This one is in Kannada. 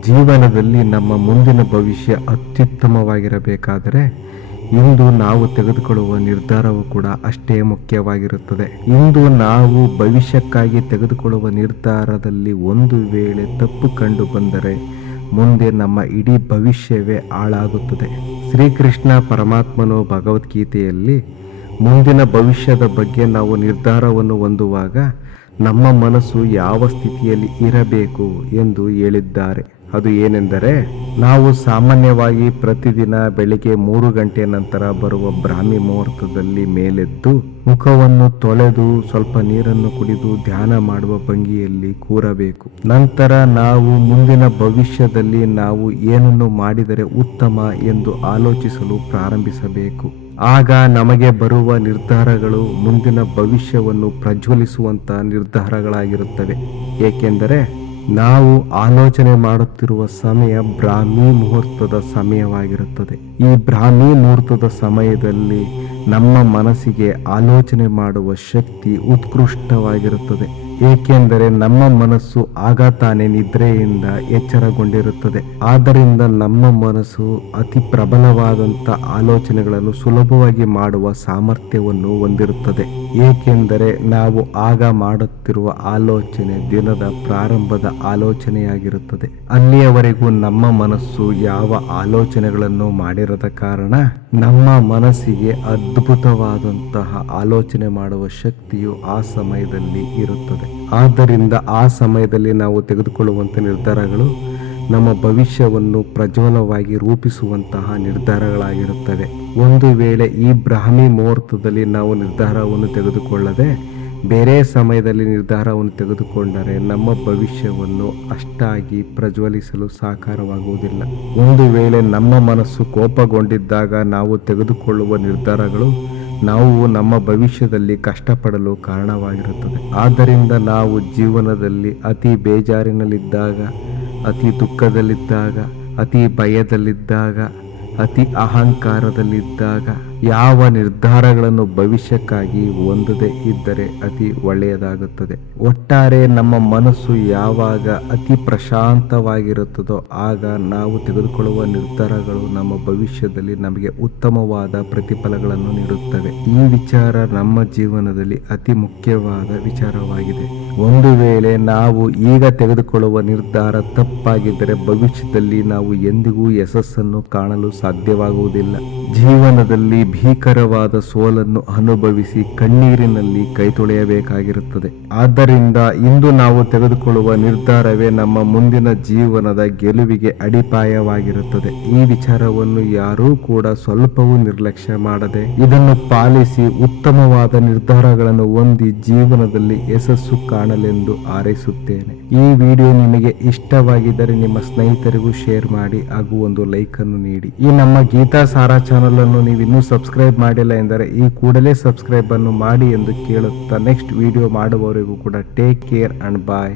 ಜೀವನದಲ್ಲಿ ನಮ್ಮ ಮುಂದಿನ ಭವಿಷ್ಯ ಅತ್ಯುತ್ತಮವಾಗಿರಬೇಕಾದರೆ ಇಂದು ನಾವು ತೆಗೆದುಕೊಳ್ಳುವ ನಿರ್ಧಾರವು ಕೂಡ ಅಷ್ಟೇ ಮುಖ್ಯವಾಗಿರುತ್ತದೆ. ಇಂದು ನಾವು ಭವಿಷ್ಯಕ್ಕಾಗಿ ತೆಗೆದುಕೊಳ್ಳುವ ನಿರ್ಧಾರದಲ್ಲಿ ಒಂದು ವೇಳೆ ತಪ್ಪು ಕಂಡು ಬಂದರೆ ಮುಂದೆ ನಮ್ಮ ಇಡೀ ಭವಿಷ್ಯವೇ ಹಾಳಾಗುತ್ತದೆ. ಶ್ರೀಕೃಷ್ಣ ಪರಮಾತ್ಮನು ಭಗವದ್ಗೀತೆಯಲ್ಲಿ ಮುಂದಿನ ಭವಿಷ್ಯದ ಬಗ್ಗೆ ನಾವು ನಿರ್ಧಾರವನ್ನು ಹೊಂದುವಾಗ ನಮ್ಮ ಮನಸ್ಸು ಯಾವ ಸ್ಥಿತಿಯಲ್ಲಿ ಇರಬೇಕು ಎಂದು ಹೇಳಿದ್ದಾರೆ. ಅದು ಏನೆಂದರೆ, ನಾವು ಸಾಮಾನ್ಯವಾಗಿ ಪ್ರತಿದಿನ ಬೆಳಿಗ್ಗೆ ಮೂರು ಗಂಟೆ ನಂತರ ಬರುವ ಬ್ರಾಹ್ಮಿ ಮುಹೂರ್ತದಲ್ಲಿ ಮೇಲೆದ್ದು, ಮುಖವನ್ನು ತೊಳೆದು, ಸ್ವಲ್ಪ ನೀರನ್ನು ಕುಡಿದು, ಧ್ಯಾನ ಮಾಡುವ ಭಂಗಿಯಲ್ಲಿ ಕೂರಬೇಕು. ನಂತರ ನಾವು ಮುಂದಿನ ಭವಿಷ್ಯದಲ್ಲಿ ನಾವು ಏನನ್ನು ಮಾಡಿದರೆ ಉತ್ತಮ ಎಂದು ಆಲೋಚಿಸಲು ಪ್ರಾರಂಭಿಸಬೇಕು. ಆಗ ನಮಗೆ ಬರುವ ನಿರ್ಧಾರಗಳು ಮುಂದಿನ ಭವಿಷ್ಯವನ್ನು ಪ್ರಜ್ವಲಿಸುವಂತ ನಿರ್ಧಾರಗಳಾಗಿರುತ್ತವೆ. ಏಕೆಂದರೆ ನಾವು ಆಲೋಚನೆ ಮಾಡುತ್ತಿರುವ ಸಮಯ ಬ್ರಾಹ್ಮಿ ಮುಹೂರ್ತದ ಸಮಯವಾಗಿರುತ್ತದೆ. ಈ ಬ್ರಾಹ್ಮಿ ಮುಹೂರ್ತದ ಸಮಯದಲ್ಲಿ ನಮ್ಮ ಮನಸ್ಸಿಗೆ ಆಲೋಚನೆ ಮಾಡುವ ಶಕ್ತಿ ಉತ್ಕೃಷ್ಟವಾಗಿರುತ್ತದೆ. ಏಕೆಂದರೆ ನಮ್ಮ ಮನಸ್ಸು ಆಗ ತಾನೇ ನಿದ್ರೆಯಿಂದ ಎಚ್ಚರಗೊಂಡಿರುತ್ತದೆ. ಆದ್ದರಿಂದ ನಮ್ಮ ಮನಸ್ಸು ಅತಿ ಪ್ರಬಲವಾದಂಥ ಆಲೋಚನೆಗಳನ್ನು ಸುಲಭವಾಗಿ ಮಾಡುವ ಸಾಮರ್ಥ್ಯವನ್ನು ಹೊಂದಿರುತ್ತದೆ. ಏಕೆಂದರೆ ನಾವು ಆಗ ಮಾಡುತ್ತಿರುವ ಆಲೋಚನೆ ದಿನದ ಪ್ರಾರಂಭದ ಆಲೋಚನೆಯಾಗಿರುತ್ತದೆ. ಅಲ್ಲಿಯವರೆಗೂ ನಮ್ಮ ಮನಸ್ಸು ಯಾವ ಆಲೋಚನೆಗಳನ್ನು ಮಾಡಿರದ ಕಾರಣ ನಮ್ಮ ಮನಸ್ಸಿಗೆ ಅದ್ಭುತವಾದಂತಹ ಆಲೋಚನೆ ಮಾಡುವ ಶಕ್ತಿಯು ಆ ಸಮಯದಲ್ಲಿ ಇರುತ್ತದೆ. ಆದ್ದರಿಂದ ಆ ಸಮಯದಲ್ಲಿ ನಾವು ತೆಗೆದುಕೊಳ್ಳುವಂಥ ನಿರ್ಧಾರಗಳು ನಮ್ಮ ಭವಿಷ್ಯವನ್ನು ಪ್ರಜ್ವಲವಾಗಿ ರೂಪಿಸುವಂತಹ ನಿರ್ಧಾರಗಳಾಗಿರುತ್ತವೆ. ಒಂದು ವೇಳೆ ಈ ಬ್ರಾಹ್ಮಿ ಮುಹೂರ್ತದಲ್ಲಿ ನಾವು ನಿರ್ಧಾರವನ್ನು ತೆಗೆದುಕೊಳ್ಳದೆ ಬೇರೆ ಸಮಯದಲ್ಲಿ ನಿರ್ಧಾರವನ್ನು ತೆಗೆದುಕೊಂಡರೆ ನಮ್ಮ ಭವಿಷ್ಯವನ್ನು ಅಷ್ಟಾಗಿ ಪ್ರಜ್ವಲಿಸಲು ಸಾಕಾರವಾಗುವುದಿಲ್ಲ. ಒಂದು ವೇಳೆ ನಮ್ಮ ಮನಸ್ಸು ಕೋಪಗೊಂಡಿದ್ದಾಗ ನಾವು ತೆಗೆದುಕೊಳ್ಳುವ ನಿರ್ಧಾರಗಳು ನಾವು ನಮ್ಮ ಭವಿಷ್ಯದಲ್ಲಿ ಕಷ್ಟಪಡಲು ಕಾರಣವಾಗಿರುತ್ತದೆ. ಆದ್ದರಿಂದ ನಾವು ಜೀವನದಲ್ಲಿ ಅತಿ ಬೇಜಾರಿನಲ್ಲಿದ್ದಾಗ, ಅತಿ ದುಃಖದಲ್ಲಿದ್ದಾಗ, ಅತಿ ಭಯದಲ್ಲಿದ್ದಾಗ, ಅತಿ ಅಹಂಕಾರದಲ್ಲಿದ್ದಾಗ ಯಾವ ನಿರ್ಧಾರಗಳನ್ನು ಭವಿಷ್ಯಕ್ಕಾಗಿ ಹೊಂದದೇ ಇದ್ದರೆ ಅತಿ ಒಳ್ಳೆಯದಾಗುತ್ತದೆ. ಒಟ್ಟಾರೆ ನಮ್ಮ ಮನಸ್ಸು ಯಾವಾಗ ಅತಿ ಪ್ರಶಾಂತವಾಗಿರುತ್ತದೋ ಆಗ ನಾವು ತೆಗೆದುಕೊಳ್ಳುವ ನಿರ್ಧಾರಗಳು ನಮ್ಮ ಭವಿಷ್ಯದಲ್ಲಿ ನಮಗೆ ಉತ್ತಮವಾದ ಪ್ರತಿಫಲಗಳನ್ನು ನೀಡುತ್ತವೆ. ಈ ವಿಚಾರ ನಮ್ಮ ಜೀವನದಲ್ಲಿ ಅತಿ ಮುಖ್ಯವಾದ ವಿಚಾರವಾಗಿದೆ. ಒಂದು ವೇಳೆ ನಾವು ಈಗ ತೆಗೆದುಕೊಳ್ಳುವ ನಿರ್ಧಾರ ತಪ್ಪಾಗಿದ್ದರೆ ಭವಿಷ್ಯದಲ್ಲಿ ನಾವು ಎಂದಿಗೂ ಯಶಸ್ಸನ್ನು ಕಾಣಲು ಸಾಧ್ಯವಾಗುವುದಿಲ್ಲ. ಜೀವನದಲ್ಲಿ ಭೀಕರವಾದ ಸೋಲನ್ನು ಅನುಭವಿಸಿ ಕಣ್ಣೀರಿನಲ್ಲಿ ಕೈ ತೊಳೆಯಬೇಕಾಗಿರುತ್ತದೆ ಆದ್ದರಿಂದ ಇಂದು ನಾವು ತೆಗೆದುಕೊಳ್ಳುವ ನಿರ್ಧಾರವೇ ನಮ್ಮ ಮುಂದಿನ ಜೀವನದ ಗೆಲುವಿಗೆ ಅಡಿಪಾಯವಾಗಿರುತ್ತದೆ. ಈ ವಿಚಾರವನ್ನು ಯಾರೂ ಕೂಡ ಸ್ವಲ್ಪವೂ ನಿರ್ಲಕ್ಷ್ಯ ಮಾಡದೆ ಇದನ್ನು ಪಾಲಿಸಿ ಉತ್ತಮವಾದ ನಿರ್ಧಾರಗಳನ್ನು ಹೊಂದಿ ಜೀವನದಲ್ಲಿ ಯಶಸ್ಸು ಕಾಣಲೆಂದು ಹಾರೈಸುತ್ತೇನೆ. ಈ ವಿಡಿಯೋ ನಿಮಗೆ ಇಷ್ಟವಾಗಿದ್ದರೆ ನಿಮ್ಮ ಸ್ನೇಹಿತರಿಗೂ ಶೇರ್ ಮಾಡಿ ಹಾಗೂ ಒಂದು ಲೈಕ್ ಅನ್ನು ನೀಡಿ. ಈ ನಮ್ಮ ಗೀತಾ ಸಾರಾ ಚಾನಲ್ ಅನ್ನು ನೀವು ಇನ್ನೂ ಸಬ್ಸ್ಕ್ರೈಬ್ ಮಾಡಿಲ್ಲ ಎಂದರೆ ಈ ಕೂಡಲೇ ಸಬ್ಸ್ಕ್ರೈಬನ್ನು ಮಾಡಿ ಎಂದು ಕೇಳುತ್ತಾ ನೆಕ್ಸ್ಟ್ ವಿಡಿಯೋ ಮಾಡುವವರೆಗೂ ಕೂಡ ಟೇಕ್ ಕೇರ್ ಆ್ಯಂಡ್ ಬಾಯ್